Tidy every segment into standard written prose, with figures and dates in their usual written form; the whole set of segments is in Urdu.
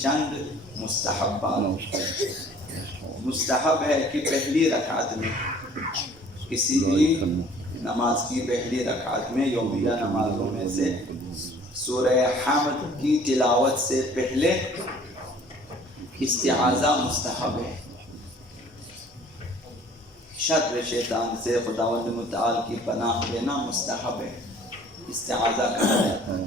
چند مستحبات مستحب ہے کہ پہلی رکعت میں کسی بھی نماز کی پہلی رکعت میں یومیہ نمازوں میں سے سورہ حمد کی تلاوت سے پہلے استعاذہ مستحب ہے. شر شیطان سے خداوند متعال کی پناہ لینا مستحب ہے. استعاذہ کرنا ہے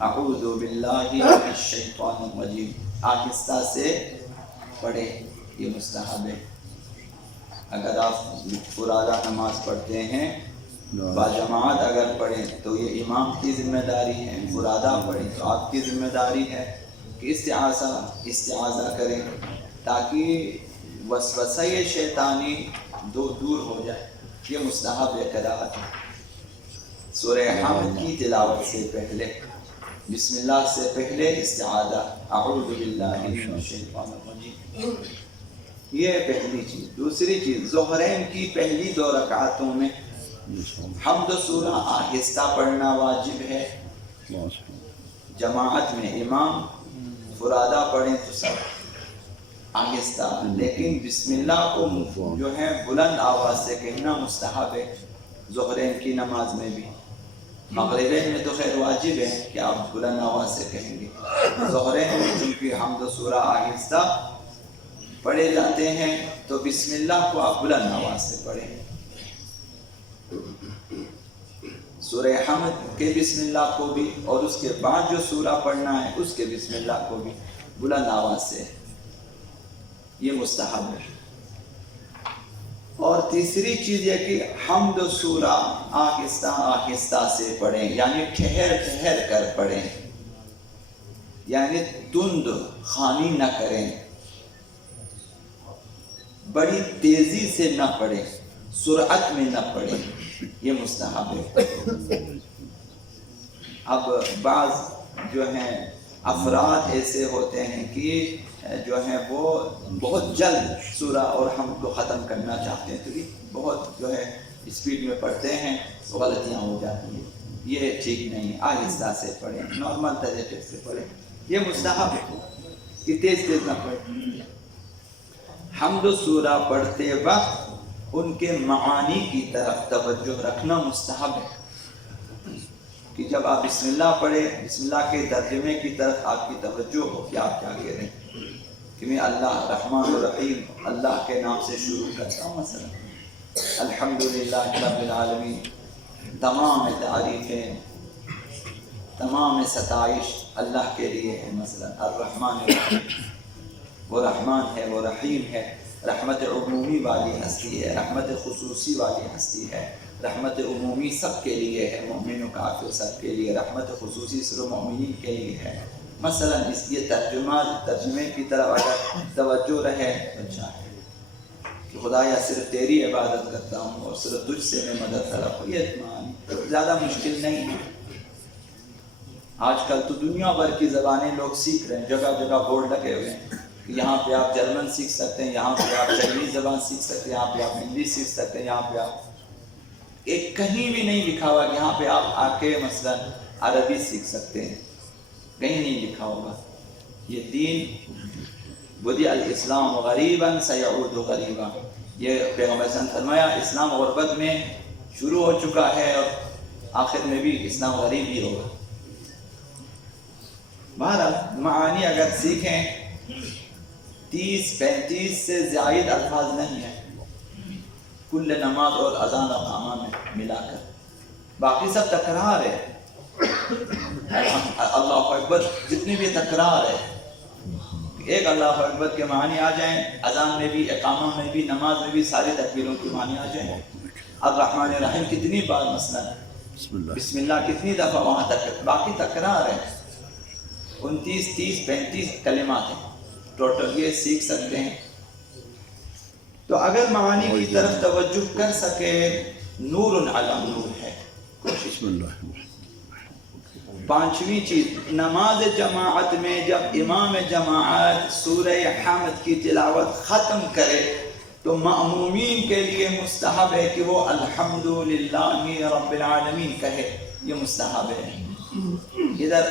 اعوذ باللہ من الشیطان الرجیم آہستہ سے پڑھے، یہ مستحب ہے. اگر آپ فرادہ نماز پڑھتے ہیں باجماعت اگر پڑھیں تو یہ امام کی ذمہ داری ہے، فرادہ پڑھیں تو آپ کی ذمہ داری ہے کہ استعاذہ کریں تاکہ وسوسہ شیطانی دور ہو جائے. یہ مستحب قراءت ہے. سورہ حمد کی تلاوت سے پہلے بسم اللہ سے پہلے استعاذہ اعوذ باللہ من الشیطان الرجیم، یہ پہلی چیز. دوسری چیز ظہرین کی پہلی 2 رکعتوں میں حمد سورہ آہستہ پڑھنا واجب ہے. جماعت میں امام فرادہ پڑھیں تو سب آہستہ، لیکن بسم اللہ کو جو ہے بلند آواز سے کہنا مستحب ہے. ظہرین کی نماز میں بھی، مغربین میں تو خیر واجب ہے کہ آپ بلند آواز سے کہیں گے. ظہرین میں چونکہ حمد سورہ آہستہ پڑھے جاتے ہیں تو بسم اللہ کو آپ بلند آواز سے پڑھیں. سورہ حمد کے بسم اللہ کو بھی اور اس کے بعد جو سورہ پڑھنا ہے اس کے بسم اللہ کو بھی بلند آواز سے، یہ مستحب ہے. اور تیسری چیز یہ کہ حمد سورہ آہستہ آہستہ سے پڑھیں، یعنی ٹھہر کر پڑھیں، یعنی تند خوانی نہ کریں، بڑی تیزی سے نہ پڑھیں، سرعت میں نہ پڑھیں، یہ مستحب ہے. اب بعض جو ہیں افراد ایسے ہوتے ہیں کہ جو ہیں وہ بہت جلد سورہ اور حمد کو ختم کرنا چاہتے ہیں تو یہ بہت جو ہے اسپیڈ میں پڑھتے ہیں تو غلطیاں ہو جاتی ہیں. یہ ٹھیک نہیں، آہستہ سے پڑھیں، نارمل طریقے سے پڑھیں. یہ مستحب ہے کہ تیز نہ پڑھیں. حمد سورہ پڑھتے وقت ان کے معانی کی طرف توجہ رکھنا مستحب ہے کہ جب آپ بسم اللہ پڑھیں بسم اللہ کے ترجمے کی طرف آپ کی توجہ ہو کہ آپ کیا کہہ رہے ہیں. کہ میں اللہ رحمان الرحیم اللہ کے نام سے شروع کرتا ہوں. مثلا الحمدللہ رب العالمین، تمام تعریفیں تمام ستائش اللہ کے لیے ہے. مثلا الرحمن الرحیم، وہ رحمان ہے وہ رحیم ہے. رحمت عمومی والی ہستی ہے، رحمت خصوصی والی ہستی ہے. رحمت عمومی سب کے لیے ہے، مومن و کافر سب کے لیے. رحمت خصوصی صرف مومنین کے لیے ہے. مثلا اس یہ ترجمے کی طرف اگر توجہ رہے اچھا ہے کہ خدایا صرف تیری عبادت کرتا ہوں اور صرف تجھ سے میں مدد طلب ہوں. یہ معنی زیادہ مشکل نہیں ہے. آج کل تو دنیا بھر کی زبانیں لوگ سیکھ رہے ہیں، جگہ جگہ بورڈ لگے ہوئے ہیں کہ یہاں پہ آپ جرمن سیکھ سکتے ہیں، یہاں پہ آپ چائنیز زبان سیکھ سکتے ہیں، یہاں پہ آپ انگلش سیکھ سکتے ہیں، یہاں پہ آپ ایک کہیں بھی نہیں لکھا ہوا کہ یہاں پہ آپ آ کے مثلا عربی سیکھ سکتے ہیں، کہیں نہیں لکھا ہوگا. یہ دین بدی الاسلام غریباً سیعود غریباً، یہ پیغمبر صلی اللہ علیہ وسلم نے فرمایا اسلام غربت میں شروع ہو چکا ہے اور آخر میں بھی اسلام غریب ہی ہوگا. بہرحال معانی اگر سیکھیں 30-35 سے زائد الفاظ نہیں ہیں کل نماز اور اذان و اقامہ میں ملا کر، باقی سب تکرار ہے. اللہ اکبر جتنی بھی تکرار ہے، ایک اللہ اکبر کے معنی آ جائیں، اذان میں بھی اقامہ میں بھی نماز میں بھی ساری تکبیروں کے معنی آ جائیں. الرحمن الرحیم کتنی بار مثلا بسم اللہ کتنی دفعہ وہاں تک، باقی تکرار ہے. 29-30-35 کلمات ہیں ٹوٹل، یہ سیکھ سکتے ہیں. تو اگر معانی کی طرف توجہ کر سکے نور علی نور ہے. بسم اللہ. 5ویں چیز نماز جماعت میں جب امام جماعت سورہ حمد کی تلاوت ختم کرے تو مأمومین کے لیے مستحب ہے کہ وہ الحمدللہ رب العالمین کہے. یہ مستحب ہے. ادھر